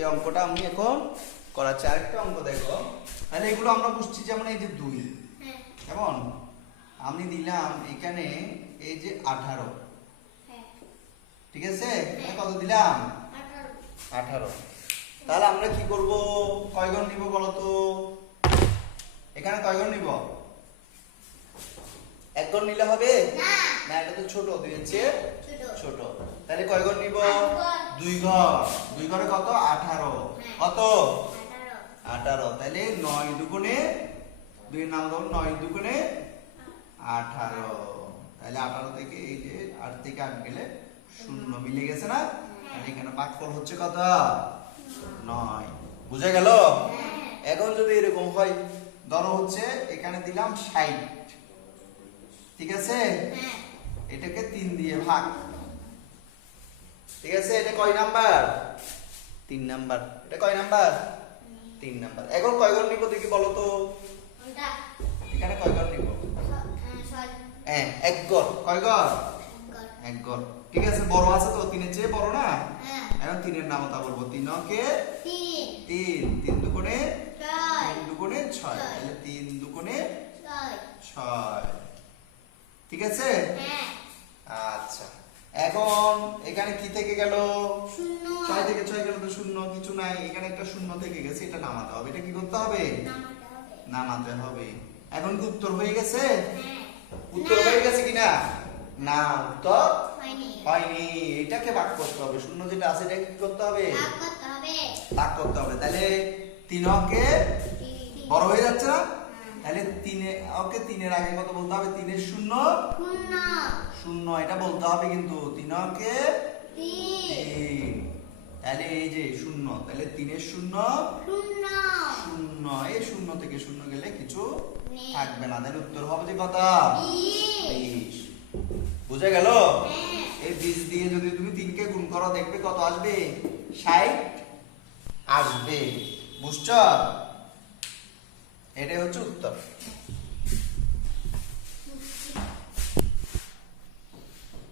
এই অঙ্কটা আমি এখন করাচ্ছি। আরেকটা অঙ্ক দেখো, তাহলে এগুলো আমরা বুঝছি, যেমন এই যে 2, কেমন আমি দিলাম এখানে এই যে 18, ঠিক আছে, কত দিলাম 18। তাহলে আমরা কি করব, কয় ঘর নিব বলো তো, এখানে কয় ঘর নিব, এক ঘর নিলে হবে না, এটা তো ছোট, 2 এর চেয়ে ছোট। তাহলে কয় ঘর নিব, 2 ঘর। 2 ঘরে কত 18, কত 18। তাহলে 9 দুগুণে 2 এর নাম দাও, 9 দুগুণে 18। তাহলে 18 থেকে এই যে 8 থেকে 8 গেলে 0 মিলে গেছে না, আর এখানে ভাগফল হচ্ছে কত 9। বুঝা গেল? এখন যদি এরকম হয়, ধরো হচ্ছে এখানে দিলাম 60, ঠিক আছে, এটাকে 3 দিয়ে ভাগ, ঠিক আছে, এটা কয় নাম্বার, 3 নাম্বার। এটা কয় নাম্বার, 3 নাম্বার। এখন কয় ঘর নিব দেখি বলো তো, এখানে কয় ঘর নিব, হ্যাঁ এক ঘর। কয় ঘর, এক ঘর, ঠিক আছে। বড় আছে তো, 3 এর চেয়ে বড় না, এখন 3 এর নামতা বলবো, 3 কে 3, 3 দুগুণে 3 দুগুণে 6, তাহলে 3 দুগুণে 6, ঠিক আছে। আচ্ছা, এখন এখানে কি থেকে গেল, 6 থেকে 6 গেল তো 0, কিছু নাই, এখানে একটা 0 থেকে গেছে, এটা নামাতে হবে। এটা কি করতে হবে, নামাতে হবে। এখন কি উত্তর হয়ে গেছে, উত্তর হয়ে গেছে কিনা, না উত্তর হয়নি, এটাকে ভাগ করতে হবে। 0 যেটা আছে এটাকে কি করতে হবে, ভাগ করতে হবে। তাহলে 3 কে বড় হয়ে যাচ্ছে না, তাহলে 3 এর আগে কত বলতে হবে, 3 এর 0 0, এটা বলতে হবে কিন্তু, 3 কে 3, তাহলে এই যে 0, তাহলে 3 এর 0 0, এই 0 থেকে 0 গেলে কিছু থাকবে না, তাহলে উত্তর হবে যে কত 20। বুঝা গেল? এই 20 দিয়ে যদি তুমি 3 কে গুণ করো, দেখবে কত আসবে, 60 আসবে। বুঝছো? এটাই হচ্ছে উত্তর।